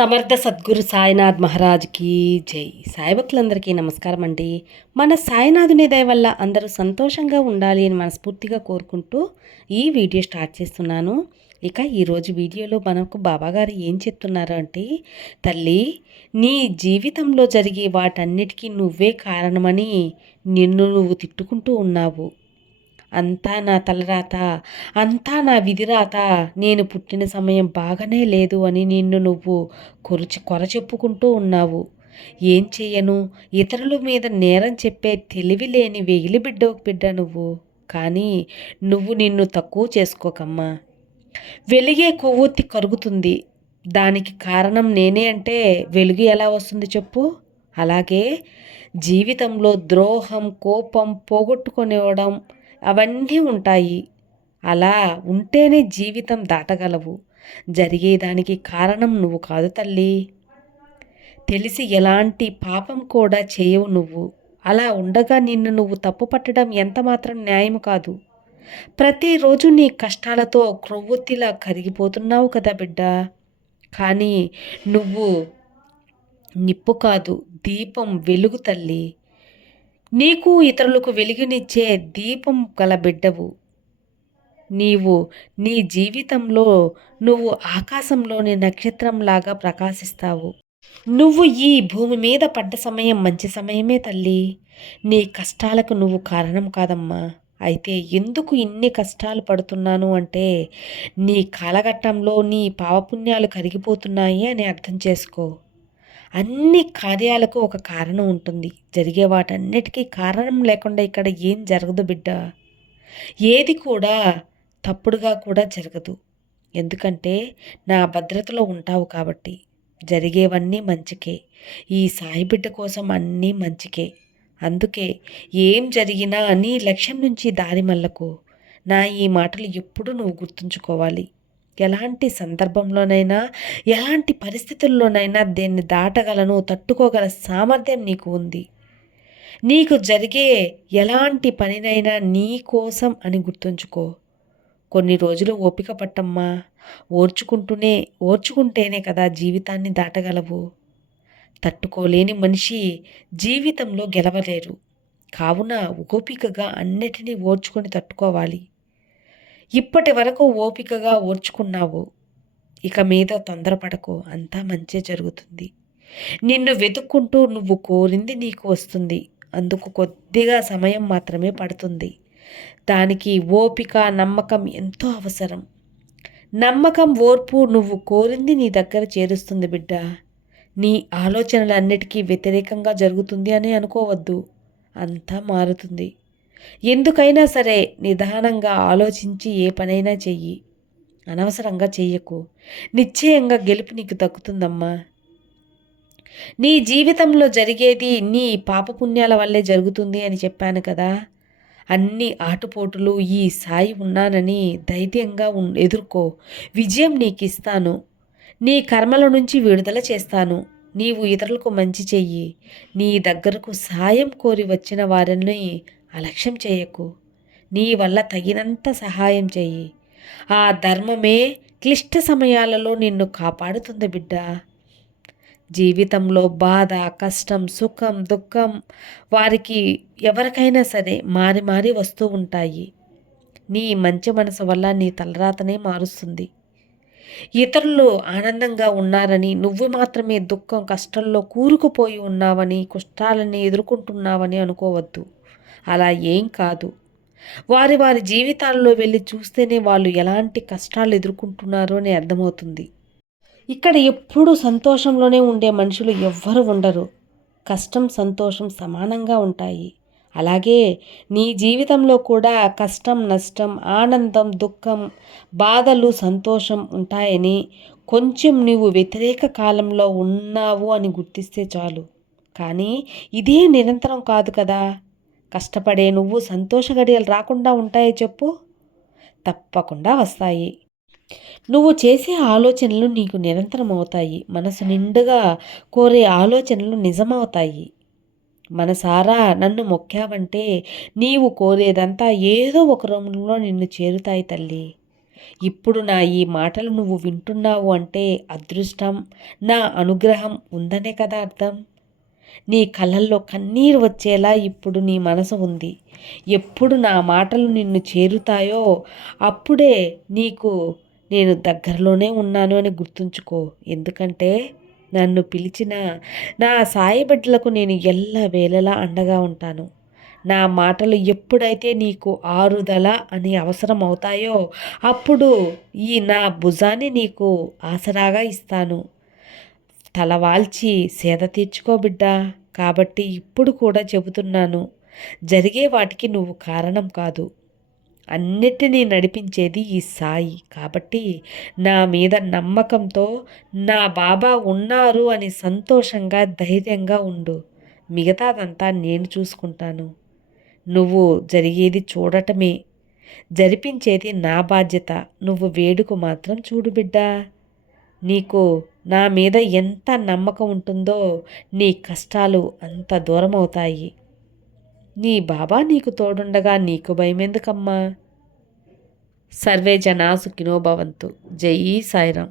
సమర్థ సద్గురు సాయినాథ్ మహారాజ్కి జై. సాయభక్తులందరికీ నమస్కారం అండి. మన సాయినాథుని దయ వల్ల అందరూ సంతోషంగా ఉండాలి అని మనస్ఫూర్తిగా కోరుకుంటూ ఈ వీడియో స్టార్ట్ చేస్తున్నాను. ఇక ఈరోజు వీడియోలో మనకు బాబాగారు ఏం చెప్తున్నారు అంటే తల్లి నీ జీవితంలో జరిగే వాటన్నిటికీ నువ్వే కారణమని నిన్ను నువ్వు తిట్టుకుంటూ ఉన్నావు. అంతా నా తలరాత అంతా నా విధిరాత. నేను పుట్టిన సమయం బాగానే లేదు అని నిన్ను నువ్వు కొరచి కొర చెప్పుకుంటూ ఉన్నావు. ఏం చెయ్యను? ఇతరుల మీద నేరం చెప్పే తెలివి లేని వెగిలి బిడ్డ బిడ్డ నువ్వు. కానీ నువ్వు నిన్ను తక్కువ చేసుకోకమ్మా. వెలిగే కొవ్వొత్తి కరుగుతుంది. దానికి కారణం నేనే అంటే వెలుగు ఎలా వస్తుంది చెప్పు? అలాగే జీవితంలో ద్రోహం కోపం పోగొట్టుకొనివ్వడం అవన్నీ ఉంటాయి. అలా ఉంటేనే జీవితం దాటగలవు. జరిగేదానికి కారణం నువ్వు కాదు తల్లి. తెలిసి ఎలాంటి పాపం కూడా చేయవు నువ్వు. అలా ఉండగా నిన్ను నువ్వు తప్పు పట్టడం ఎంత మాత్రం న్యాయం కాదు. ప్రతిరోజు నీ కష్టాలతో క్రొవ్వొత్తిలా కరిగిపోతున్నావు కదా బిడ్డ. కానీ నువ్వు నిప్పు కాదు దీపం వెలుగు తల్లి. నీకు ఇతరులకు వెలుగునిచ్చే దీపం గల బిడ్డవు. నీవు నీ జీవితంలో నువ్వు ఆకాశంలోని నక్షత్రంలాగా ప్రకాశిస్తావు. నువ్వు ఈ భూమి మీద పడ్డ సమయం మంచి సమయమే తల్లి. నీ కష్టాలకు నువ్వు కారణం కాదమ్మా. అయితే ఎందుకు ఇన్ని కష్టాలు పడుతున్నాను అంటే నీ కాలఘట్టంలో నీ పావపుణ్యాలు కరిగిపోతున్నాయి అని అర్థం చేసుకో. అన్ని కార్యాలకు ఒక కారణం ఉంటుంది. జరిగే వాటన్నిటికీ కారణం లేకుండా ఇక్కడ ఏం జరగదు బిడ్డ. ఏది కూడా తప్పుడుగా కూడా జరగదు. ఎందుకంటే నా భద్రతలో ఉంటావు కాబట్టి జరిగేవన్నీ మంచికే. ఈ సాయి బిడ్డ కోసం అన్నీ మంచికే. అందుకే ఏం జరిగినా నీ లక్ష్యం నుంచి దారి మళ్ళకు. నా ఈ మాటలు ఎప్పుడూ నువ్వు గుర్తుంచుకోవాలి. ఎలాంటి సందర్భంలోనైనా ఎలాంటి పరిస్థితుల్లోనైనా దీన్ని దాటగలను తట్టుకోగల సామర్థ్యం నీకు ఉంది. నీకు జరిగే ఎలాంటి పనినైనా నీ కోసం అని గుర్తుంచుకో. కొన్ని రోజులు ఓపిక పట్టమ్మా. ఓర్చుకుంటూనే ఓర్చుకుంటేనే కదా జీవితాన్ని దాటగలవు. తట్టుకోలేని మనిషి జీవితంలో గెలవలేరు. కావున ఓపికగా అన్నిటినీ ఓర్చుకొని తట్టుకోవాలి. ఇప్పటి వరకు ఓపికగా ఓర్చుకున్నావు. ఇక మీద తొందరపడకు. అంతా మంచి జరుగుతుంది. నిన్ను వెతుక్కుంటూ నువ్వు కోరింది నీకు వస్తుంది. అందుకు కొద్దిగా సమయం మాత్రమే పడుతుంది. దానికి ఓపిక నమ్మకం ఎంతో అవసరం. నమ్మకం ఓర్పు నువ్వు కోరింది నీ దగ్గర చేరుస్తుంది బిడ్డ. నీ ఆలోచనలన్నిటికీ వ్యతిరేకంగా జరుగుతుంది అని అనుకోవద్దు. అంతా మారుతుంది. ఎందుకైనా సరే నిదానంగా ఆలోచించి ఏ పనైనా చెయ్యి. అనవసరంగా చెయ్యకు. నిశ్చయంగా గెలుపు నీకు దక్కుతుందమ్మా. నీ జీవితంలో జరిగేది నీ పాపపుణ్యాల వల్లే జరుగుతుంది అని చెప్పాను కదా. అన్ని ఆటుపోటులు ఈ సాయి ఉన్నానని ధైర్యంగా ఎదుర్కో. విజయం నీకు ఇస్తాను నీ కర్మల నుంచి విడుదల చేస్తాను. నీవు ఇతరులకు మంచి చెయ్యి. నీ దగ్గరకు సాయం కోరి వచ్చిన వారిని అలక్ష్యం చేయకు. నీ వల్ల తగినంత సహాయం చెయ్యి. ఆ ధర్మమే క్లిష్ట సమయాలలో నిన్ను కాపాడుతుంది బిడ్డ. జీవితంలో బాధ కష్టం సుఖం దుఃఖం వారికి ఎవరికైనా సరే మారి మారి వస్తూ ఉంటాయి. నీ మంచి మనసు వల్ల నీ తలరాతనే మారుస్తుంది. ఇతరులు ఆనందంగా ఉన్నారని నువ్వు మాత్రమే దుఃఖం కష్టంలో కూరుకుపోయి ఉన్నావని కష్టాలని ఎదుర్కొంటున్నావని అనుకోవద్దు. అలా ఏం కాదు. వారి వారి జీవితాల్లో వెళ్ళి చూస్తేనే వాళ్ళు ఎలాంటి కష్టాలు ఎదుర్కొంటున్నారో అని అర్థమవుతుంది. ఇక్కడ ఎప్పుడూ సంతోషంలోనే ఉండే మనుషులు ఎవ్వరు ఉండరు. కష్టం సంతోషం సమానంగా ఉంటాయి. అలాగే నీ జీవితంలో కూడా కష్టం నష్టం ఆనందం దుఃఖం బాధలు సంతోషం ఉంటాయని కొంచెం నీవు వ్యతిరేక కాలంలో ఉన్నావు అని గుర్తిస్తే చాలు. కానీ ఇదే నిరంతరం కాదు కదా. కష్టపడే నువ్వు సంతోష గడియలు రాకుండా ఉంటాయో చెప్పు. తప్పకుండా వస్తాయి. నువ్వు చేసే ఆలోచనలు నీకు నిరంతరం అవుతాయి. మనసు నిండుగా కోరే ఆలోచనలు నిజమవుతాయి. మనసారా నన్ను మొక్కావంటే నీవు కోరేదంతా ఏదో ఒక రూపంలో నిన్ను చేరుతాయి తల్లి. ఇప్పుడు నా ఈ మాటలు నువ్వు వింటున్నావు అంటే అదృష్టం నా అనుగ్రహం ఉందనే కదా అర్థం? నీ కళ్ళల్లో కన్నీరు వచ్చేలా ఇప్పుడు నీ మనసు ఉంది. ఎప్పుడు నా మాటలు నిన్ను చేరుతాయో అప్పుడే నీకు నేను దగ్గరలోనే ఉన్నాను అని గుర్తుంచుకో. ఎందుకంటే నన్ను పిలిచిన నా సాయి బిడ్డలకు నేను ఎల్ల వేళలా అండగా ఉంటాను. నా మాటలు ఎప్పుడైతే నీకు ఆరుదల అని అవసరం అవుతాయో అప్పుడు ఈ నా భుజాన్ని నీకు ఆసరాగా ఇస్తాను. తలవాల్చి సేద తీర్చుకో బిడ్డా కాబట్టి ఇప్పుడు కూడా చెబుతున్నాను. జరిగే వాటికి నువ్వు కారణం కాదు. అన్నిటినీ నడిపించేది ఈ సాయి. కాబట్టి నా మీద నమ్మకంతో నా బాబా ఉన్నారు అని సంతోషంగా ధైర్యంగా ఉండు. మిగతాదంతా నేను చూసుకుంటాను. నువ్వు జరిగేది చూడటమే. జరిపించేది నా బాధ్యత. నువ్వు వేడుకు మాత్రం చూడు బిడ్డా. నీకు నా మీద ఎంత నమ్మకం ఉంటుందో నీ కష్టాలు అంత దూరం అవుతాయి నీ బాబా నీకు తోడుండగా నీకు భయమెందుకమ్మా? సర్వే జనా సుఖినో భవంతు జై సాయిరాం